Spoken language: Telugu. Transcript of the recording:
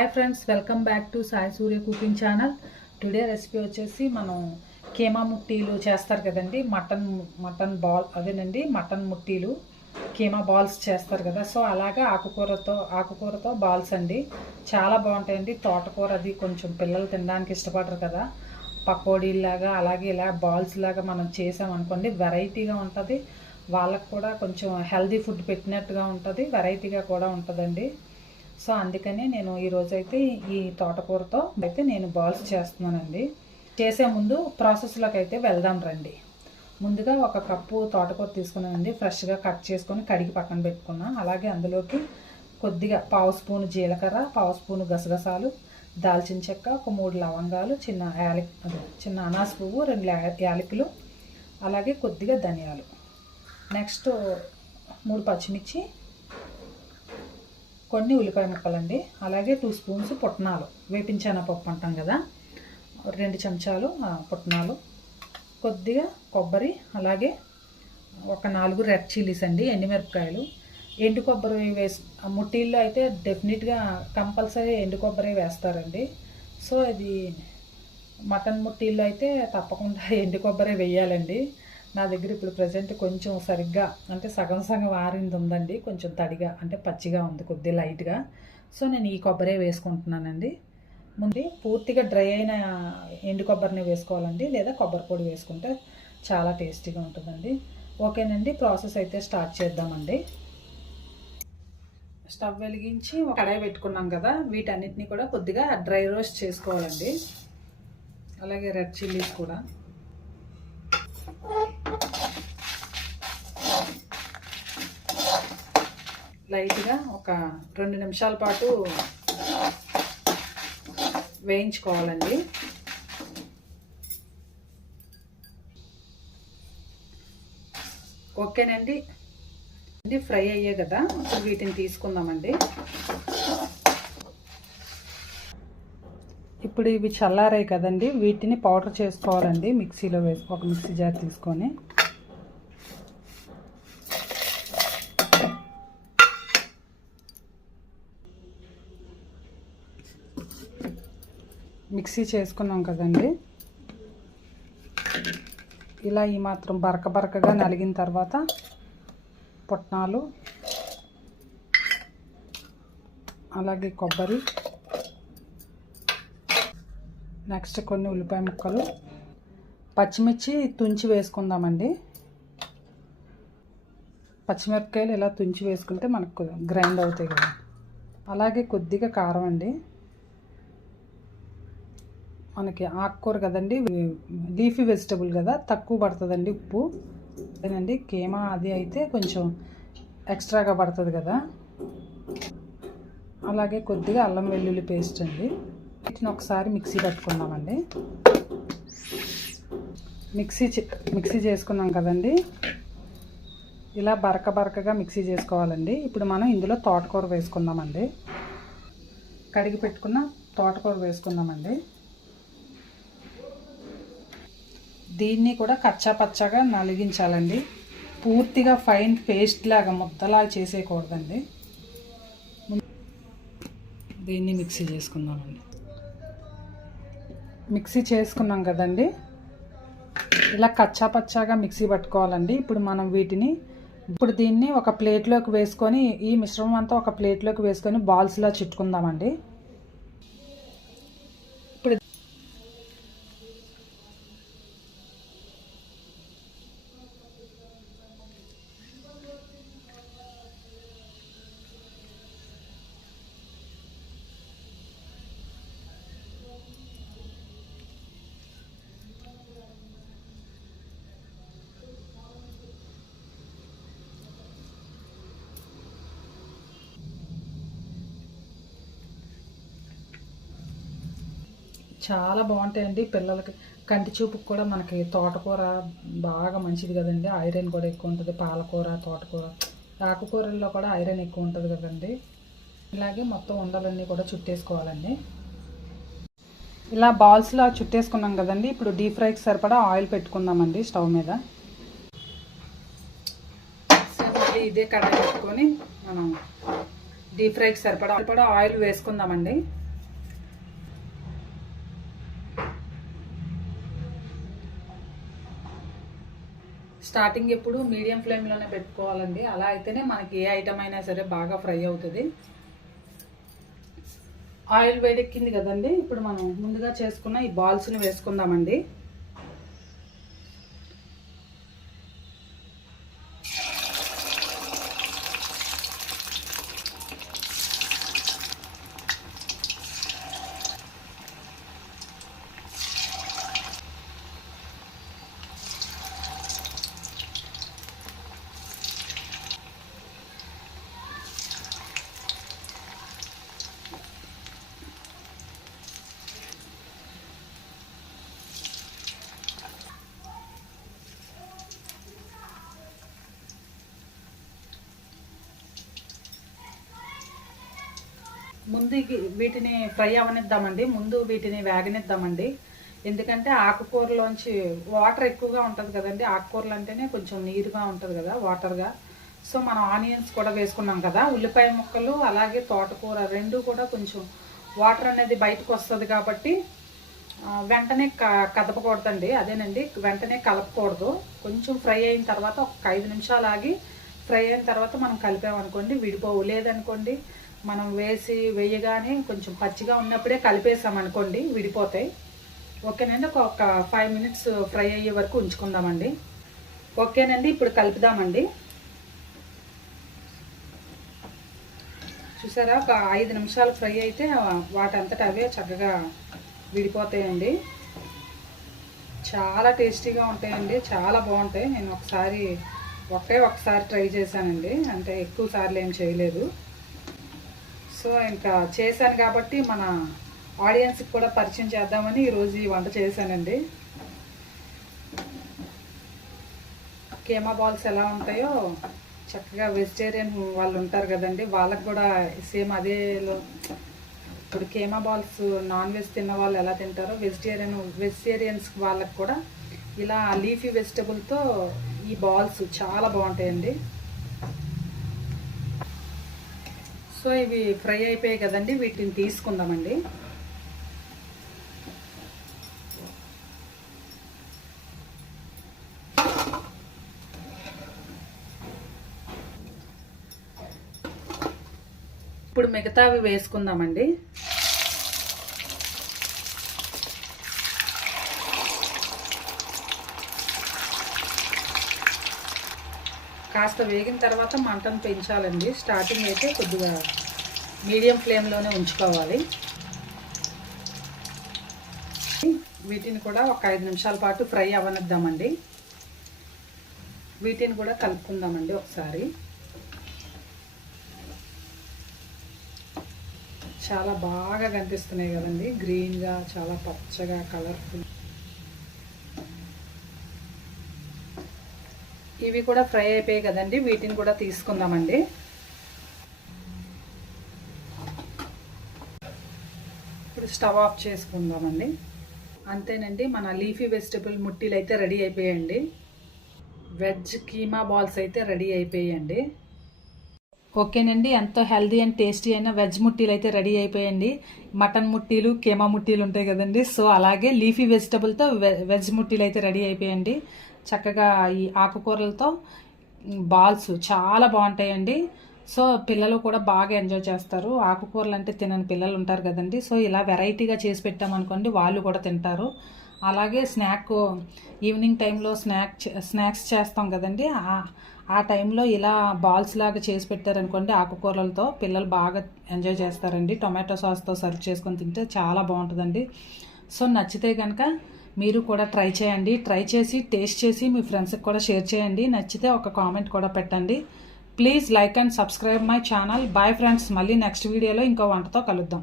Hi friends, welcome back to Sai Surya cooking channel. Today recipe వచ్చేసి మనం కీమా ముట్టీలు చేస్తారు కదండి. మటన్ బాల్ అదేనండి, మటన్ ముట్టీలు కీమా బాల్స్ చేస్తారు కదా. సో అలాగా ఆకుకూరతో బాల్స్ అండి, చాలా బాగుంటాయండి. తోటకూర అది కొంచెం పిల్లలు తినడానికి ఇష్టపడరు కదా, పకోడీలాగా అలాగే ఇలా బాల్స్ లాగా మనం చేసామనుకోండి, వెరైటీగా ఉంటుంది. వాళ్ళకు కూడా కొంచెం హెల్దీ ఫుడ్ పెట్టినట్టుగా ఉంటుంది, వెరైటీగా కూడా ఉంటుందండి. సో అందుకని నేను ఈరోజైతే ఈ తోటకూరతో అయితే నేను బాల్స్ చేస్తున్నానండి. చేసే ముందు ప్రాసెస్లోకి అయితే వెళ్దాం రండి. ముందుగా ఒక కప్పు తోటకూర తీసుకున్నానండి, ఫ్రెష్గా కట్ చేసుకొని కడిగి పక్కన పెట్టుకున్నాను. అలాగే అందులోకి కొద్దిగా పావు స్పూను జీలకర్ర, పావు స్పూను గసగసాలు, దాల్చిన చెక్క, ఒక 3 లవంగాలు, చిన్న అనాస పువ్వు, 2 యాలకులు, అలాగే కొద్దిగా ధనియాలు, నెక్స్ట్ 3 పచ్చిమిర్చి, కొన్ని ఉల్లిపాయ ముక్కలండి, అలాగే 2 స్పూన్స్ పుట్నాలు, వేపించెనపప్పు అంటాం కదా, 2 చెంచాలు పుట్నాలు, కొద్దిగా కొబ్బరి, అలాగే ఒక 4 రెడ్ చిల్లీస్ అండి, ఎండుమిరపకాయలు. ఎండు కొబ్బరి ముట్టీల్లో అయితే డెఫినెట్గా కంపల్సరీ ఎండు కొబ్బరి వేస్తారండి. సో ఇది మటన్ ముట్టీల్లో అయితే తప్పకుండా ఎండు కొబ్బరి వేయాలండి. నా దగ్గర ఇప్పుడు ప్రజెంట్ కొంచెం సరిగ్గా అంటే సగం ఆరింది ఉందండి, కొంచెం తడిగా అంటే పచ్చిగా ఉంది, కొద్దిగా లైట్గా. సో నేను ఈ కొబ్బరే వేసుకుంటున్నానండి. ముందు పూర్తిగా డ్రై అయిన ఎండు కొబ్బరిని వేసుకోవాలండి, లేదా కొబ్బరి పొడి వేసుకుంటే చాలా టేస్టీగా ఉంటుందండి. ఓకేనండి, ప్రాసెస్ అయితే స్టార్ట్ చేద్దామండి. స్టవ్ వెలిగించి ఒక కడాయి పెట్టుకున్నాం కదా, వీటన్నిటిని కూడా కొద్దిగా డ్రై రోస్ట్ చేసుకోవాలండి. అలాగే రెడ్ చిల్లీస్ కూడా లైట్గా ఒక 2 నిమిషాల పాటు వేయించుకోవాలండి. ఓకేనండి, ఫ్రై అయ్యే కదా, వీటిని తీసుకుందామండి. ఇప్పుడు ఇవి చల్లారాయి కదండి, వీటిని పౌడర్ చేసుకోవాలండి. మిక్సీలో ఒక మిక్సీ జార్ తీసుకొని మిక్సీ చేసుకున్నాం కదండి. ఇలా ఈ మాత్రం బరకగా నలిగిన తర్వాత పుట్నాలు, అలాగే కొబ్బరి, నెక్స్ట్ కొన్ని ఉల్లిపాయ ముక్కలు, పచ్చిమిర్చి తుంచి వేసుకుందామండి. పచ్చిమిరపకాయలు ఇలా తుంచి వేసుకుంటే మనకు గ్రైండ్ అవుతాయి కదా. అలాగే కొద్దిగా కారం అండి, మనకి ఆకుకూర కదండి, లీఫీ వెజిటబుల్ కదా, తక్కువ పడుతుందండి ఉప్పు. అదేనండి, కీమా అది అయితే కొంచెం ఎక్స్ట్రాగా పడుతుంది కదా. అలాగే కొద్దిగా అల్లం వెల్లుల్లి పేస్ట్ అండి. వీటిని ఒకసారి మిక్సీ పెట్టుకుందామండి. మిక్సీ చేసుకున్నాం కదండి, ఇలా బరకగా మిక్సీ చేసుకోవాలండి. ఇప్పుడు మనం ఇందులో తోటకూర వేసుకుందామండి. కడిగి పెట్టుకున్న తోటకూర వేసుకుందామండి. దీన్ని కూడా కచ్చా పచ్చాగా నలిగించాలండి, పూర్తిగా ఫైన్ పేస్ట్ లాగా ముద్దలా చేసేయకూడదండి. దీన్ని మిక్సీ చేసుకుందామండి. మిక్సీ చేసుకున్నాం కదండి, ఇలా కచ్చా పచ్చాగా మిక్సీ పట్టుకోవాలండి. ఇప్పుడు దీన్ని ఒక ప్లేట్లోకి వేసుకొని, ఈ మిశ్రమం అంతా ఒక ప్లేట్లోకి వేసుకొని బాల్స్లా చుట్టుకుందామండి. చాలా బాగుంటాయండి పిల్లలకి, కంటి చూపుకి కూడా. మనకి తోటకూర బాగా మంచిది కదండి, ఐరన్ కూడా ఎక్కువ ఉంటుంది. పాలకూర, తోటకూర, ఆకుకూరల్లో కూడా ఐరన్ ఎక్కువ ఉంటుంది కదండి. ఇలాగే మొత్తం ఉండలన్నీ కూడా చుట్టేసుకోవాలండి. ఇలా బాల్స్లో చుట్టేసుకున్నాం కదండి. ఇప్పుడు డీప్ ఫ్రైకి సరిపడా ఆయిల్ పెట్టుకుందామండి స్టవ్ మీద. ఇదే కడాయి పెట్టుకొని మనం డీప్ ఫ్రైకి సరిపడా ఆయిల్ వేసుకుందామండి. స్టార్టింగ్ ఎప్పుడు మీడియం ఫ్లేమ్లోనే పెట్టుకోవాలండి. అలా అయితేనే మనకి ఏ ఐటమ్ అయినా సరే బాగా ఫ్రై అవుతుంది. ఆయిల్ వేడెక్కింది కదండి, ఇప్పుడు మనం ముందుగా చేసుకున్న ఈ బాల్స్ని వేసుకుందామండి. ముందు వీటిని ఫ్రై అవనిద్దామండి, ముందు వీటిని వేగనిద్దామండి. ఎందుకంటే ఆకుకూరలోంచి వాటర్ ఎక్కువగా ఉంటుంది కదండి, ఆకుకూరలు అంటేనే కొంచెం నీరుగా ఉంటుంది కదా, వాటర్గా. సో మనం ఆనియన్స్ కూడా వేసుకున్నాం కదా, ఉల్లిపాయ ముక్కలు అలాగే తోటకూర రెండు కూడా కొంచెం వాటర్ అనేది బయటకు వస్తుంది కాబట్టి వెంటనే కదపకూడదండి. అదేనండి, వెంటనే కలపకూడదు. కొంచెం ఫ్రై అయిన తర్వాత ఒక 5 నిమిషాలు ఆగి ఫ్రై అయిన తర్వాత మనం కలిపామనుకోండి విడిపోవు. లేదనుకోండి మనం వేయగానే కొంచెం పచ్చిగా ఉన్నప్పుడే కలిపేసామనుకోండి విడిపోతాయి. ఓకేనండి, ఒక 5 మినిట్స్ ఫ్రై అయ్యే వరకు ఉంచుకుందామండి. ఓకేనండి, ఇప్పుడు కలుపుదామండి. చూసారా, ఒక 5 నిమిషాలు ఫ్రై అయితే వాటంతట అవే చక్కగా విడిపోతాయండి. చాలా టేస్టీగా ఉంటాయండి, చాలా బాగుంటాయి. నేను ఒకసారి ట్రై చేశానండి, అంటే ఎక్కువ సార్లు ఏం చేయలేదు. సో ఇంకా చేశాను కాబట్టి మన ఆడియన్స్కి కూడా పరిచయం చేద్దామని ఈరోజు ఈ వంట చేశానండి. కీమా బాల్స్ ఎలా ఉంటాయో చక్కగా వెజిటేరియన్ వాళ్ళు ఉంటారు కదండి, వాళ్ళకి కూడా సేమ్ అదేలో. ఇప్పుడు కీమా బాల్స్ నాన్ వెజ్ తిన్న వాళ్ళు ఎలా తింటారో వెజిటేరియన్స్ వాళ్ళకి కూడా ఇలా లీఫీ వెజిటబుల్తో ఈ బాల్స్ చాలా బాగుంటాయండి. సో ఇవి ఫ్రై అయిపోయాయి కదండి, వీటిని తీసుకుందామండి. ఇప్పుడు మిగతావి వేసుకుందామండి. కాస్త వేగిన తర్వాత మంటను పెంచాలండి. స్టార్టింగ్ అయితే కొద్దిగా మీడియం ఫ్లేమ్లోనే ఉంచుకోవాలి. వీటిని కూడా ఒక 5 నిమిషాల పాటు ఫ్రై అవనిద్దామండి. వీటిని కూడా కలుపుకుందామండి ఒకసారి. చాలా బాగా కనిపిస్తున్నాయి కదండి, గ్రీన్గా చాలా పచ్చగా కలర్ఫుల్. ఇవి కూడా ఫ్రై అయిపోయాయి కదండి, వీటిని కూడా తీసుకుందామండి. ఇప్పుడు స్టవ్ ఆఫ్ చేసుకుందామండి. అంతేనండి, మన లీఫీ వెజిటబుల్ ముట్టీలు అయితే రెడీ అయిపోయాయండి. వెజ్ కీమా బాల్స్ అయితే రెడీ అయిపోయాయండి. ఓకేనండి, ఎంతో హెల్దీ అండ్ టేస్టీ అయిన వెజ్ ముట్టీలు అయితే రెడీ అయిపోయాయండి. మటన్ ముట్టీలు, కీమా ముట్టీలు ఉంటాయి కదండి, సో అలాగే లీఫీ వెజిటబుల్తో వెజ్ ముట్టీలు అయితే రెడీ అయిపోయాయండి. చక్కగా ఈ ఆకుకూరలతో బాల్స్ చాలా బాగుంటాయండి. సో పిల్లలు కూడా బాగా ఎంజాయ్ చేస్తారు. ఆకుకూరలు అంటే తినని పిల్లలు ఉంటారు కదండి, సో ఇలా వెరైటీగా చేసి పెట్టామనుకోండి వాళ్ళు కూడా తింటారు. అలాగే ఈవినింగ్ టైంలో స్నాక్స్ చేస్తాం కదండి, ఆ టైంలో ఇలా బాల్స్ లాగా చేసి పెట్టారనుకోండి ఆకుకూరలతో పిల్లలు బాగా ఎంజాయ్ చేస్తారండి. టొమాటో సాస్తో సర్వ్ చేసుకొని తింటే చాలా బాగుంటుందండి. సో నచ్చితే కనుక మీరు కూడా ట్రై చేయండి. ట్రై చేసి టేస్ట్ చేసి మీ ఫ్రెండ్స్కి కూడా షేర్ చేయండి. నచ్చితే ఒక కామెంట్ కూడా పెట్టండి. Please like and subscribe my channel. Bye friends, మళ్ళీ నెక్స్ట్ వీడియోలో ఇంకో వంటతో కలుద్దాం.